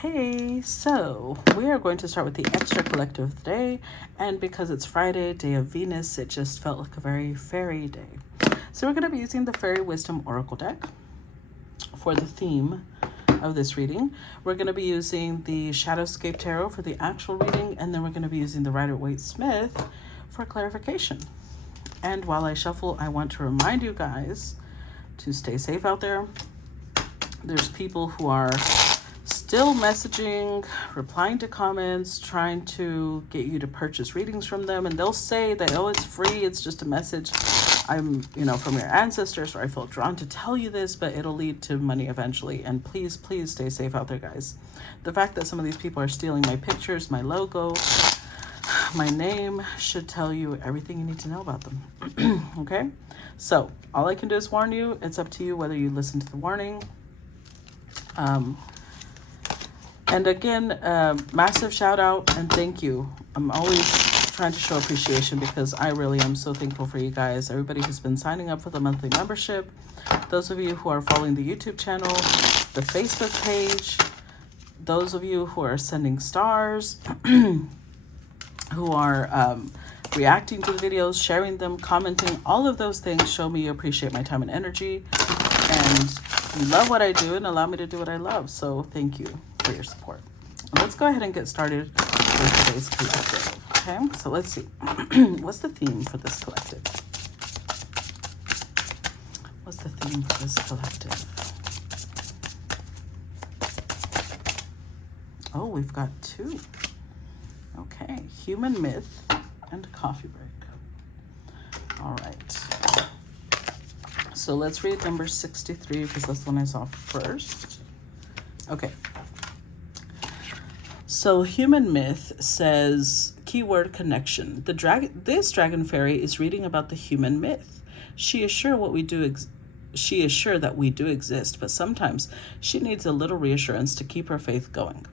Hey, so we are going to start with the extra collective of the day, and because it's Friday, day of Venus, it just felt like a very fairy day. So we're going to be using the Fairy Wisdom Oracle deck for the theme of this reading. We're going to be using the Shadowscape Tarot for the actual reading, and then we're going to be using the Rider-Waite-Smith for clarification. And while I shuffle, I want to remind you guys to stay safe out there. There's people who are still messaging, replying to comments, trying to get you to purchase readings from them. And they'll say that, oh, it's free. It's just a message. I'm, from your ancestors, or I felt drawn to tell you this, but it'll lead to money eventually. And please, please stay safe out there, guys. The fact that some of these people are stealing my pictures, my logo, my name should tell you everything you need to know about them. Okay? So all I can do is warn you. It's up to you whether you listen to the warning. And again, massive shout out and thank you. I'm always trying to show appreciation because I really am so thankful for you guys. Everybody who's been signing up for the monthly membership, those of you who are following the YouTube channel, the Facebook page, those of you who are sending stars, who are reacting to the videos, sharing them, commenting, all of those things show me you appreciate my time and energy and you love what I do and allow me to do what I love. So thank you for your support. Let's go ahead and get started with today's collective. Okay, so let's see. What's the theme for this collective? What's the theme for this collective? Oh, we've got two. Okay, human myth and coffee break. All right. So let's read number 63 because that's the one I saw first. Okay. So human myth says, keyword connection. This dragon fairy is reading about the human myth. She is sure that we do exist, but sometimes she needs a little reassurance to keep her faith going.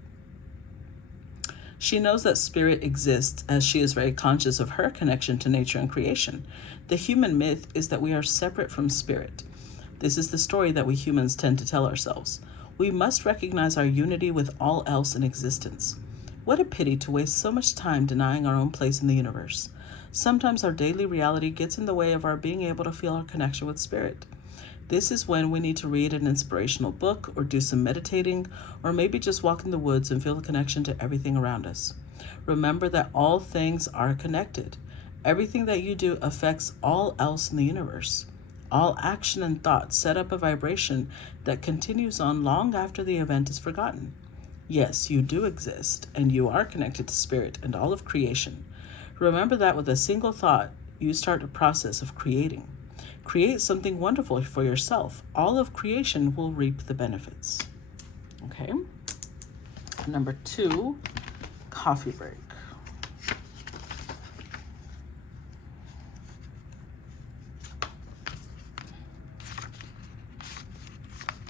She knows that spirit exists as she is very conscious of her connection to nature and creation. The human myth is that we are separate from spirit. This is the story that we humans tend to tell ourselves. We must recognize our unity with all else in existence. What a pity to waste so much time denying our own place in the universe. Sometimes our daily reality gets in the way of our being able to feel our connection with spirit. This is when we need to read an inspirational book or do some meditating, or maybe just walk in the woods and feel a connection to everything around us. Remember that all things are connected. Everything that you do affects all else in the universe. All action and thought set up a vibration that continues on long after the event is forgotten. Yes, you do exist, and you are connected to spirit and all of creation. Remember that with a single thought, you start a process of creating. Create something wonderful for yourself. All of creation will reap the benefits. Okay. Number 2, coffee break.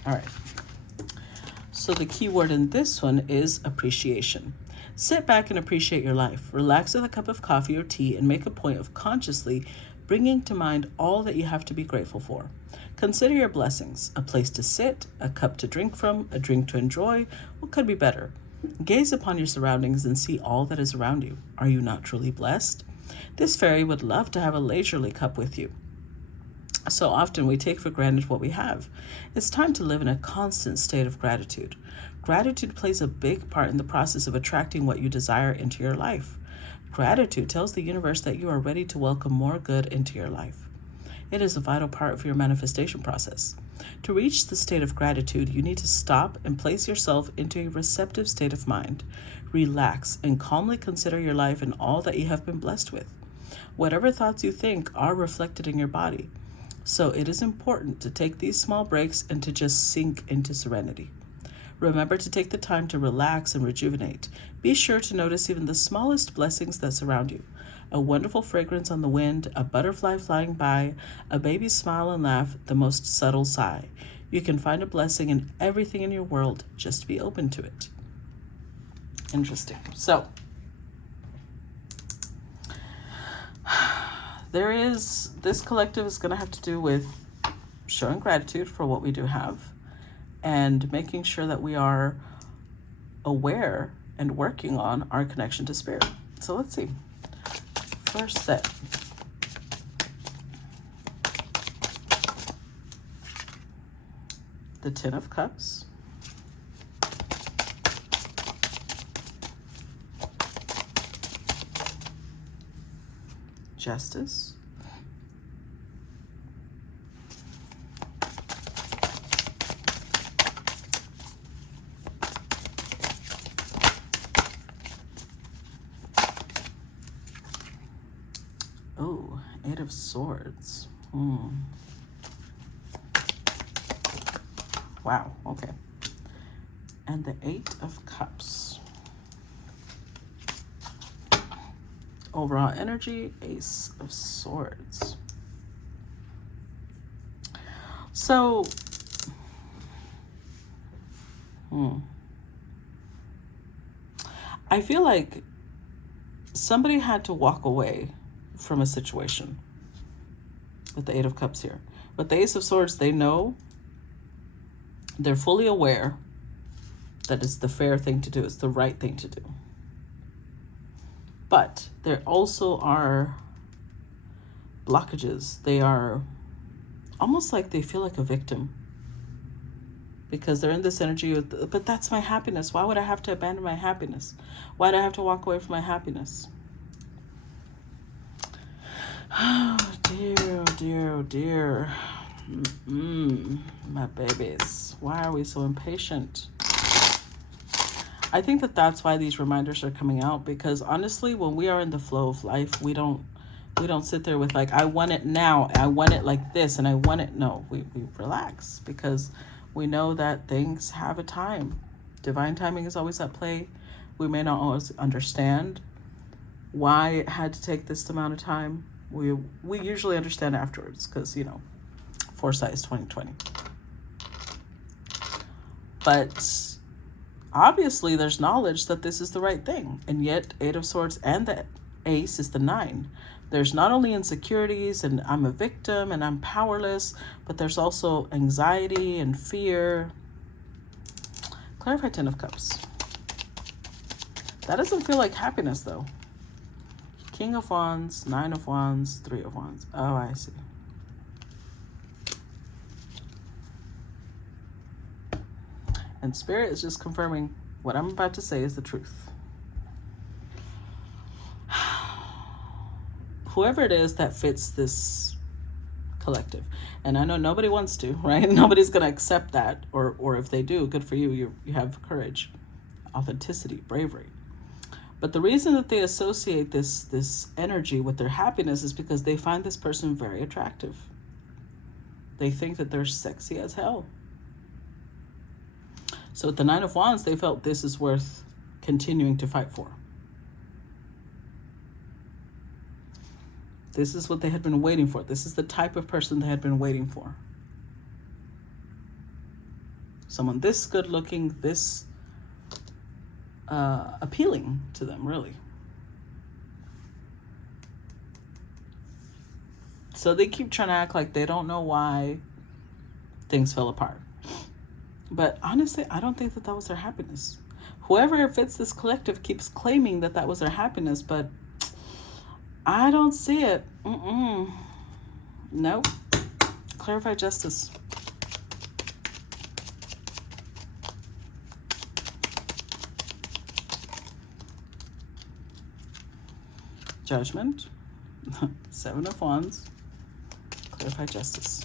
All right. So the key word in this one is appreciation. Sit back and appreciate your life. Relax with a cup of coffee or tea and make a point of consciously bringing to mind all that you have to be grateful for. Consider your blessings: a place to sit, a cup to drink from, a drink to enjoy. What could be better? Gaze upon your surroundings and see all that is around you. Are you not truly blessed? This fairy would love to have a leisurely cup with you. So often we take for granted what we have. It's time to live in a constant state of gratitude. Gratitude plays a big part in the process of attracting what you desire into your life. Gratitude tells the universe that you are ready to welcome more good into your life. It is a vital part of your manifestation process. To reach the state of gratitude, you need to stop and place yourself into a receptive state of mind. Relax and calmly consider your life and all that you have been blessed with. Whatever thoughts you think are reflected in your body. So it is important to take these small breaks and to just sink into serenity. Remember to take the time to relax and rejuvenate. Be sure to notice even the smallest blessings that surround you. A wonderful fragrance on the wind, a butterfly flying by, a baby's smile and laugh, the most subtle sigh. You can find a blessing in everything in your world. Just be open to it. Interesting. So, this collective is going to have to do with showing gratitude for what we do have and making sure that we are aware and working on our connection to spirit. So let's see. First set. The Ten of Cups. Justice. Oh, Eight of Swords. Wow, okay. And the Eight of Cups. Overall energy, Ace of Swords. So, I feel like somebody had to walk away from a situation with the Eight of Cups here. With the Ace of Swords, they know, they're fully aware that it's the fair thing to do. It's the right thing to do. But there also are blockages. They are almost like they feel like a victim because they're in this energy of, but that's my happiness. Why would I have to abandon my happiness? Why do I have to walk away from my happiness? Oh dear, oh dear, oh dear. My babies. Why are we so impatient? I think that that's why these reminders are coming out, because honestly, when we are in the flow of life, we don't sit there with like, I want it now, I want it like this, and I want it. No, we relax because we know that things have a time. Divine timing is always at play. We may not always understand why it had to take this amount of time. We usually understand afterwards because, you know, foresight is 2020. But obviously there's knowledge that this is the right thing, and yet Eight of Swords and the Ace is the 9. There's not only insecurities and I'm a victim and I'm powerless, but there's also anxiety and fear. Clarify Ten of Cups. That doesn't feel like happiness though. King of Wands, 9 of Wands, 3 of Wands. Oh, I see. And Spirit is just confirming what I'm about to say is the truth. Whoever it is that fits this collective, and I know nobody wants to, right? Nobody's going to accept that, or if they do, good for you. You have courage, authenticity, bravery. But the reason that they associate this energy with their happiness is because they find this person very attractive. They think that they're sexy as hell. So with the 9 of Wands, they felt this is worth continuing to fight for. This is what they had been waiting for. This is the type of person they had been waiting for. Someone this good looking, this appealing to them, really. So they keep trying to act like they don't know why things fell apart. But honestly, I don't think that that was their happiness. Whoever fits this collective keeps claiming that that was their happiness, but I don't see it. Nope. Clarify Justice. Judgment. 7 of Wands. Clarify Justice.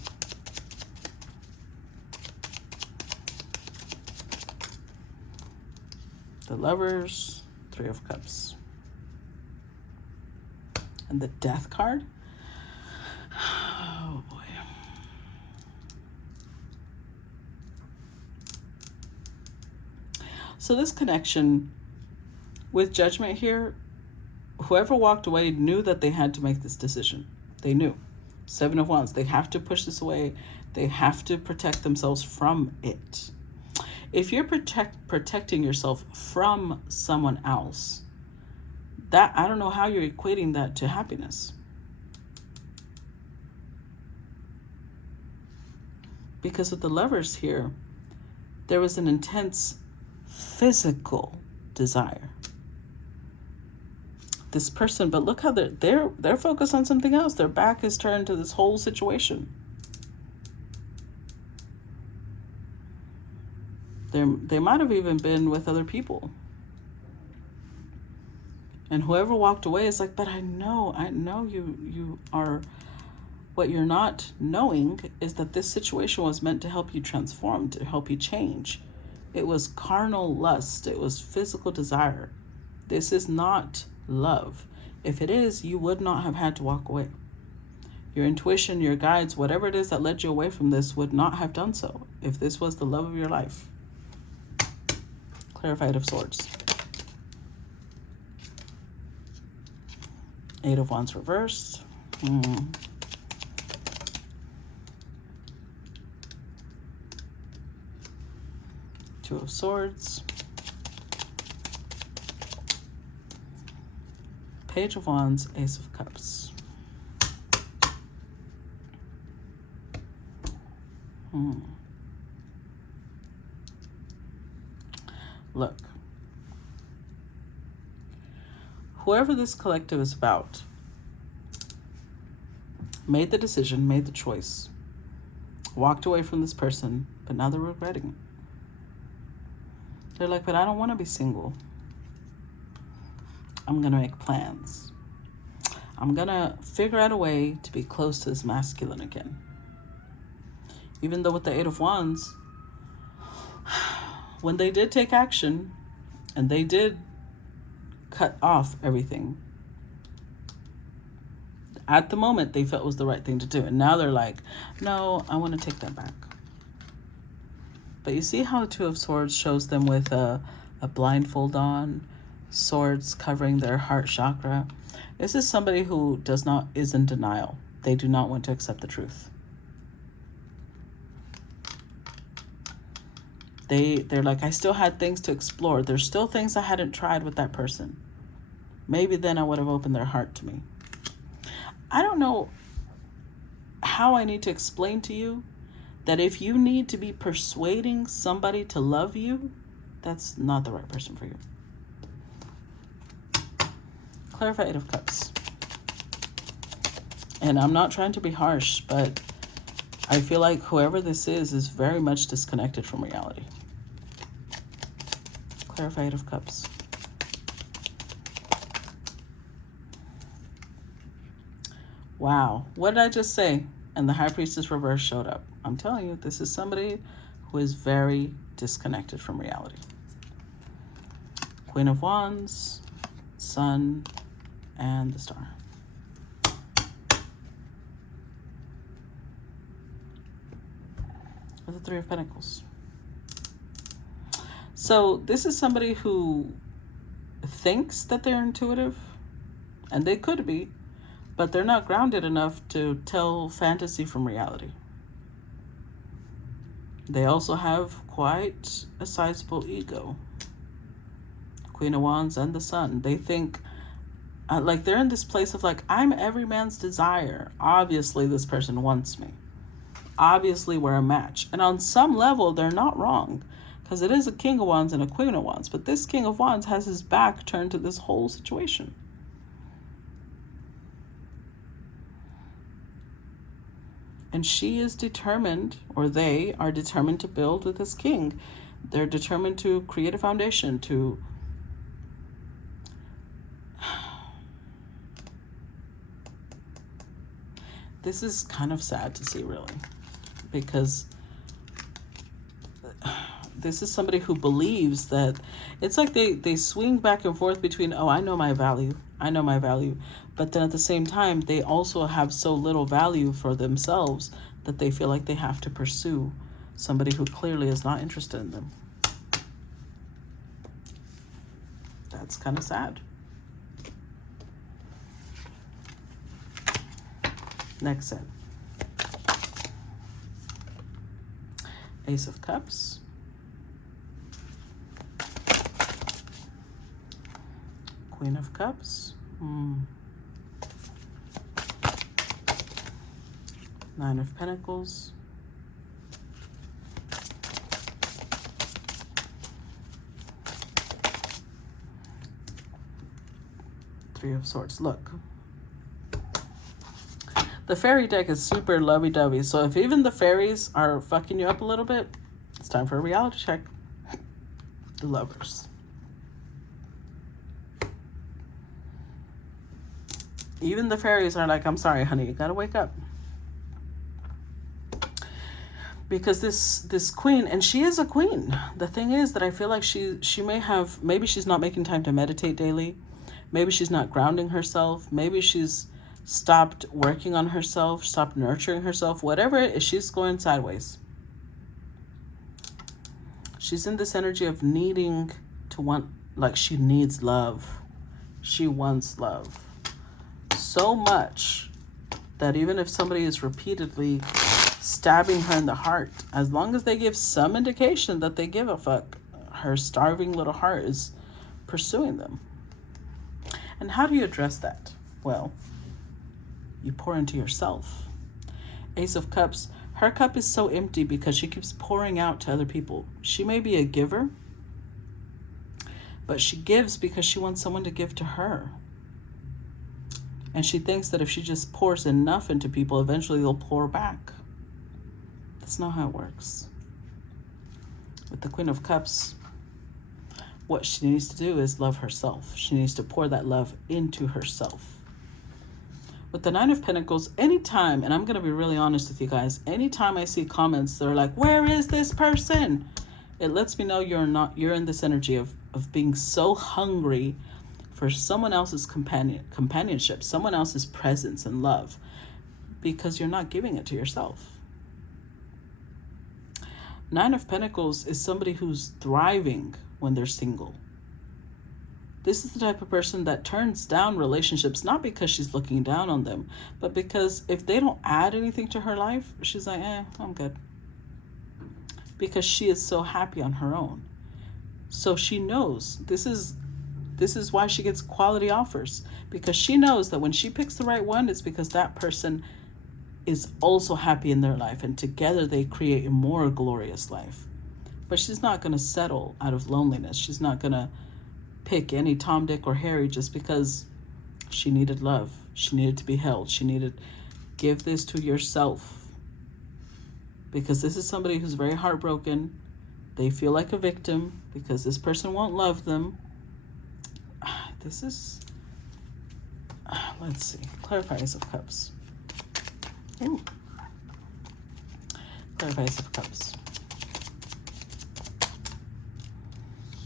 The Lovers. 3 of Cups. And the Death card. Oh boy. So this connection with Judgment here, whoever walked away knew that they had to make this decision. They knew. 7 of Wands. They have to push this away. They have to protect themselves from it. If you're protecting yourself from someone else, that, I don't know how you're equating that to happiness. Because with the Lovers here, there was an intense physical desire. This person, but look how they're focused on something else. Their back is turned to this whole situation. They might have even been with other people. And whoever walked away is like, but I know you are. What you're not knowing is that this situation was meant to help you transform, to help you change. It was carnal lust. It was physical desire. This is not love. If it is, you would not have had to walk away. Your intuition, your guides, whatever it is that led you away from this would not have done so if this was the love of your life. Clarified of Swords. Eight of Wands reversed. Two of Swords. Page of Wands, Ace of Cups. Look. Whoever this collective is about made the decision, made the choice, walked away from this person, but now they're regretting it. They're like, but I don't want to be single. I'm going to make plans. I'm going to figure out a way to be close to this masculine again. Even though with the Eight of Wands, when they did take action and they did cut off everything, at the moment they felt was the right thing to do. And now they're like, no, I want to take that back. But you see how the Two of Swords shows them with a blindfold on, swords covering their heart chakra. This is somebody who is in denial. They do not want to accept the truth. They're like, I still had things to explore. There's still things I hadn't tried with that person. Maybe then I would have opened their heart to me. I don't know how I need to explain to you that if you need to be persuading somebody to love you, that's not the right person for you. Clarify Eight of Cups. And I'm not trying to be harsh, but I feel like whoever this is very much disconnected from reality. Clarify Eight of Cups. Wow, what did I just say? And the High Priestess reverse showed up. I'm telling you, this is somebody who is very disconnected from reality. Queen of Wands, Sun, and the Star. With the Three of Pentacles. So this is somebody who thinks that they're intuitive, and they could be, but they're not grounded enough to tell fantasy from reality. They also have quite a sizable ego. Queen of Wands and the Sun. They think, like they're in this place of like, I'm every man's desire. Obviously, this person wants me. Obviously, we're a match. And on some level, they're not wrong. Because it is a King of Wands and a Queen of Wands. But this King of Wands has his back turned to this whole situation. And she is determined, or they are determined to build with this king. They're determined to create a foundation, to this is kind of sad to see, really, because this is somebody who believes that it's like they swing back and forth between, oh, I know my value. But then at the same time, they also have so little value for themselves that they feel like they have to pursue somebody who clearly is not interested in them. That's kind of sad. Next set. Ace of Cups. Queen of Cups. Nine of Pentacles. Three of Swords. Look. The fairy deck is super lovey-dovey. So if even the fairies are fucking you up a little bit, it's time for a reality check. The Lovers. Even the fairies are like, I'm sorry, honey, you gotta wake up. Because this queen, and she is a queen. The thing is that I feel like she may have, maybe she's not making time to meditate daily. Maybe she's not grounding herself. Maybe she's stopped working on herself, stopped nurturing herself. Whatever it is, she's going sideways. She's in this energy of needing to want, like she needs love. She wants love. So much that even if somebody is repeatedly stabbing her in the heart, as long as they give some indication that they give a fuck, her starving little heart is pursuing them. And how do you address that? Well, you pour into yourself. Ace of Cups, her cup is so empty because she keeps pouring out to other people. She may be a giver, but she gives because she wants someone to give to her. And she thinks that if she just pours enough into people, eventually they'll pour back. That's not how it works. With the Queen of Cups, what she needs to do is love herself. She needs to pour that love into herself. With the Nine of Pentacles, anytime, and I'm going to be really honest with you guys, anytime I see comments that are like, where is this person? It lets me know you're in this energy of being so hungry for someone else's companionship, someone else's presence and love, because you're not giving it to yourself. Nine of Pentacles is somebody who's thriving when they're single. This is the type of person that turns down relationships, not because she's looking down on them, but because if they don't add anything to her life, she's like, I'm good. Because she is so happy on her own. So she knows this is why she gets quality offers, because she knows that when she picks the right one, it's because that person is also happy in their life, and together they create a more glorious life. But she's not going to settle out of loneliness. She's not going to pick any Tom, Dick, or Harry just because she needed love. She needed to be held. She needed, give this to yourself. Because this is somebody who's very heartbroken. They feel like a victim because this person won't love them. This is, let's see, clarify Ace of Cups. Ooh. Clarify Ace of Cups.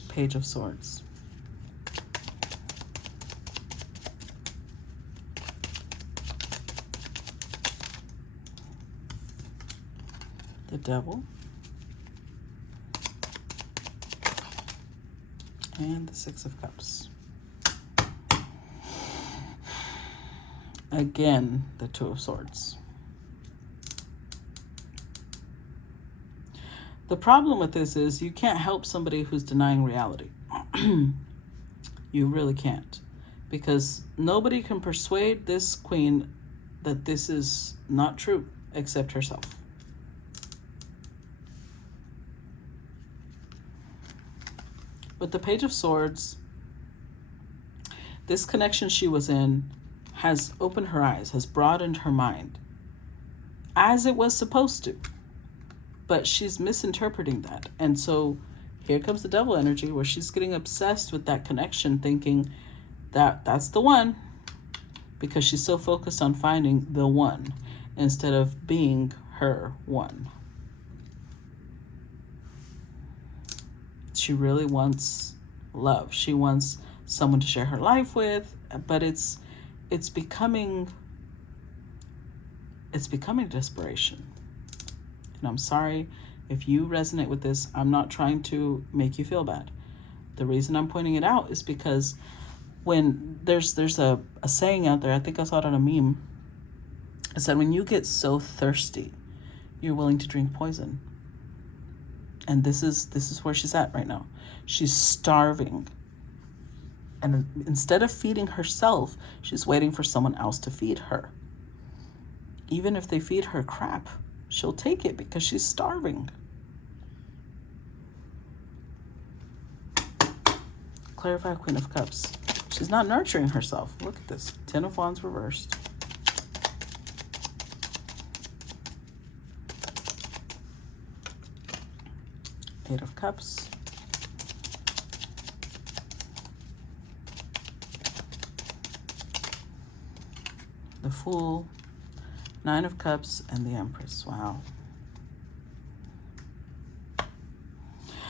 Page of Swords. The Devil. And the Six of Cups. Again, the Two of Swords. The problem with this is you can't help somebody who's denying reality. You really can't. Because nobody can persuade this queen that this is not true except herself. With the Page of Swords, this connection she was in has opened her eyes, has broadened her mind, as it was supposed to. But she's misinterpreting that. And so here comes the Devil energy, where she's getting obsessed with that connection, thinking that that's the one, because she's so focused on finding the one instead of being her one. She really wants love. She wants someone to share her life with, but it's becoming desperation. And I'm sorry if you resonate with this. I'm not trying to make you feel bad. The reason I'm pointing it out is because when there's a saying out there, I think I saw it on a meme. It said, when you get so thirsty, you're willing to drink poison. And this is where she's at right now. She's starving. And instead of feeding herself, she's waiting for someone else to feed her. Even if they feed her crap, she'll take it because she's starving. Clarify Queen of Cups. She's not nurturing herself. Look at this. 10 of Wands reversed. Eight of Cups. The Fool. Nine of Cups and the Empress. Wow.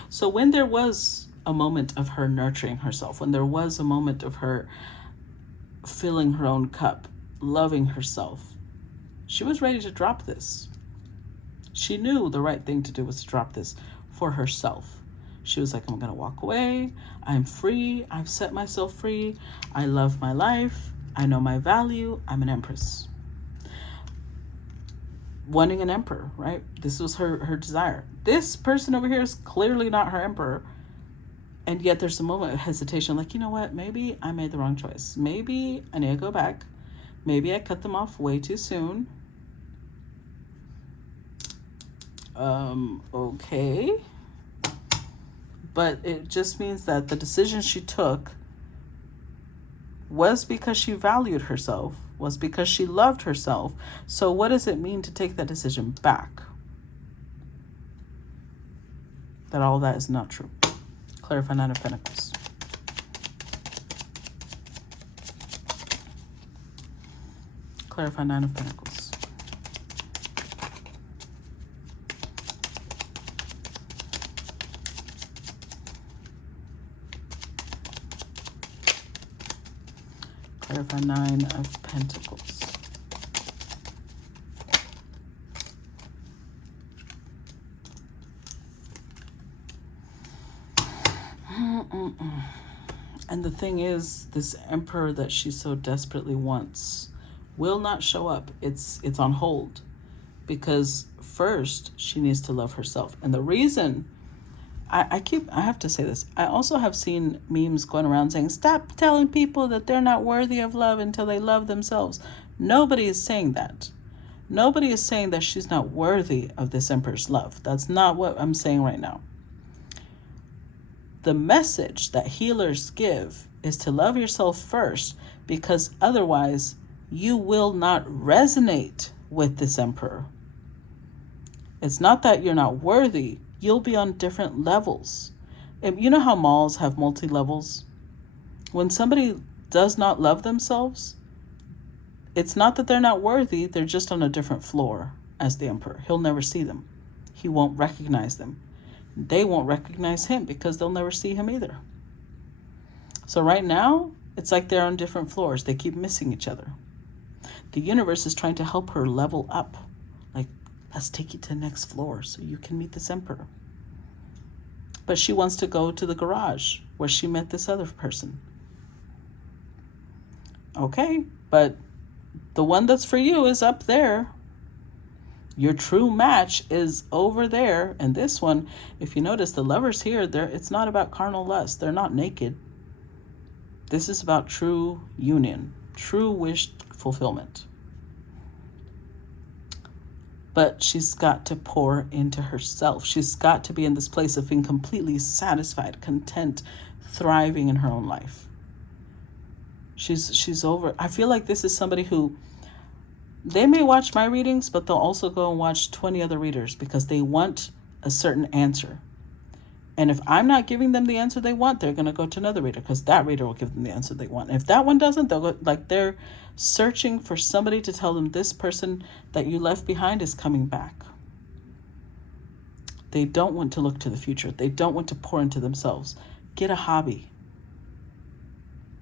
So when there was a moment of her nurturing herself, when there was a moment of her filling her own cup, loving herself, she was ready to drop this. She knew the right thing to do was to drop this for herself. She was like, I'm going to walk away. I'm free. I've set myself free. I love my life. I know my value. I'm an Empress. Wanting an emperor, right? This was her desire. This person over here is clearly not her emperor. And yet there's a moment of hesitation, like, you know what? Maybe I made the wrong choice. Maybe I need to go back. Maybe I cut them off way too soon. Okay. But it just means that the decision she took was because she valued herself, was because she loved herself. So what does it mean to take that decision back? That all that is not true. Clarify Nine of Pentacles. Clarify Nine of Pentacles. Clarify Nine of Pentacles. And the thing is, this emperor that she so desperately wants will not show up. It's on hold, because first she needs to love herself. And the reason I have to say this, I also have seen memes going around saying, stop telling people that they're not worthy of love until they love themselves. Nobody is saying that. Nobody is saying that she's not worthy of this emperor's love. That's not what I'm saying right now. The message that healers give is to love yourself first, because otherwise you will not resonate with this emperor. It's not that you're not worthy. You'll be on different levels. You know how malls have multi-levels? When somebody does not love themselves, it's not that they're not worthy. They're just on a different floor as the emperor. He'll never see them. He won't recognize them. They won't recognize him because they'll never see him either. So right now, it's like they're on different floors. They keep missing each other. The universe is trying to help her level up. Like, let's take you to the next floor so you can meet this emperor. But she wants to go to the garage where she met this other person. Okay, but the one that's for you is up there. Your true match is over there. And this one, if you notice, the lovers here, it's not about carnal lust. They're not naked. This is about true union, true wish fulfillment. But she's got to pour into herself. She's got to be in this place of being completely satisfied, content, thriving in her own life. She's over. I feel like this is somebody who, they may watch my readings, but they'll also go and watch 20 other readers because they want a certain answer. And if I'm not giving them the answer they want, they're going to go to another reader because that reader will give them the answer they want. And if that one doesn't, they'll go, like, they're searching for somebody to tell them this person that you left behind is coming back. They don't want to look to the future. They don't want to pour into themselves. Get a hobby.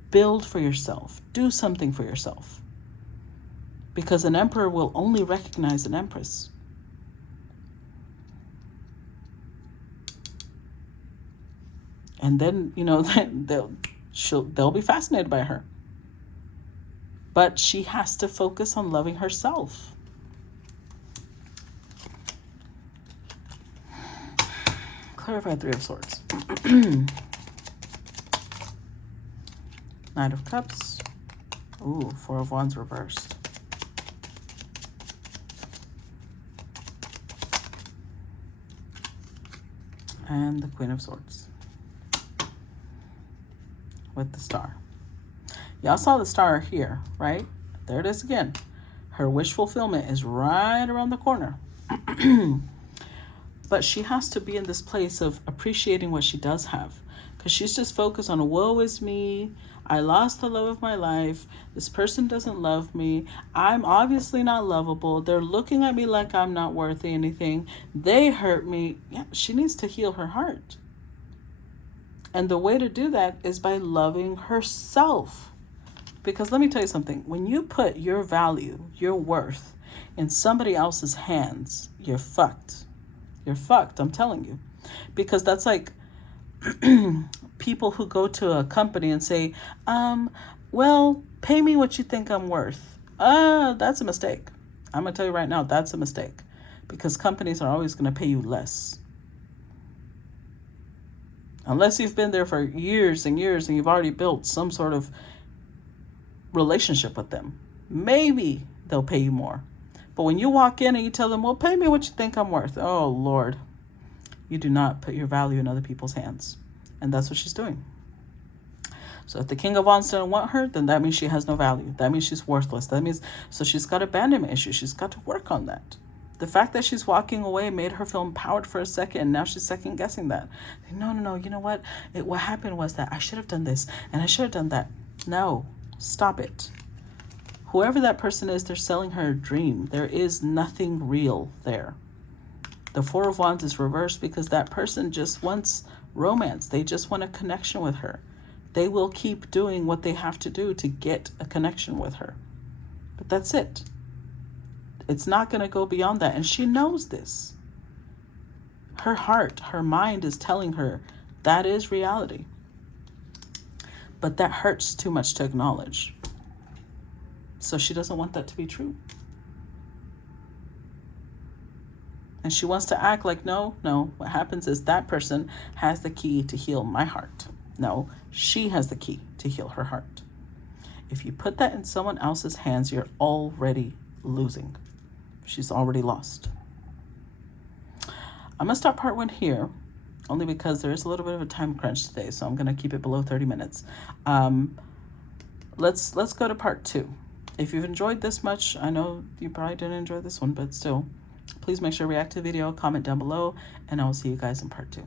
Build for yourself. Do something for yourself. Because an emperor will only recognize an empress. And then, they'll be fascinated by her. But she has to focus on loving herself. Clarify Three of Swords. Knight of Cups. Ooh, Four of Wands reversed. And the Queen of Swords with the Star. Y'all saw the star here, right? There it is again. Her wish fulfillment is right around the corner. But she has to be in this place of appreciating what she does have. Because she's just focused on, woe is me. I lost the love of my life. This person doesn't love me. I'm obviously not lovable. They're looking at me like I'm not worth anything. They hurt me. Yeah, she needs to heal her heart. And the way to do that is by loving herself. Because let me tell you something. When you put your value, your worth in somebody else's hands, you're fucked. You're fucked, I'm telling you. Because that's like people who go to a company and say, well, pay me what you think I'm worth. That's a mistake. I'm going to tell you right now, that's a mistake. Because companies are always going to pay you less. Unless you've been there for years and years and you've already built some sort of relationship with them. Maybe they'll pay you more. But when you walk in and you tell them, well, pay me what you think I'm worth. Oh, Lord. You do not put your value in other people's hands. And that's what she's doing. So if the King of Wands doesn't want her, then that means she has no value. That means she's worthless. That means, so she's got abandonment issues. She's got to work on that. The fact that she's walking away made her feel empowered for a second, and now she's second guessing that. No, you know what? What happened was that I should have done this, and I should have done that. No, stop it. Whoever that person is, they're selling her a dream. There is nothing real there. The Four of Wands is reversed because that person just wants romance. They just want a connection with her. They will keep doing what they have to do to get a connection with her. But that's it. It's not going to go beyond that. And she knows this. Her heart, her mind is telling her that is reality. But that hurts too much to acknowledge. So she doesn't want that to be true. And she wants to act like, no. What happens is that person has the key to heal my heart. No, she has the key to heal her heart. If you put that in someone else's hands, you're already losing. She's already lost. I'm going to stop part 1 here, only because there is a little bit of a time crunch today, so I'm going to keep it below 30 minutes. Let's go to part 2. If you've enjoyed this much, I know you probably didn't enjoy this one, but still, please make sure to react to the video, comment down below, and I will see you guys in part 2.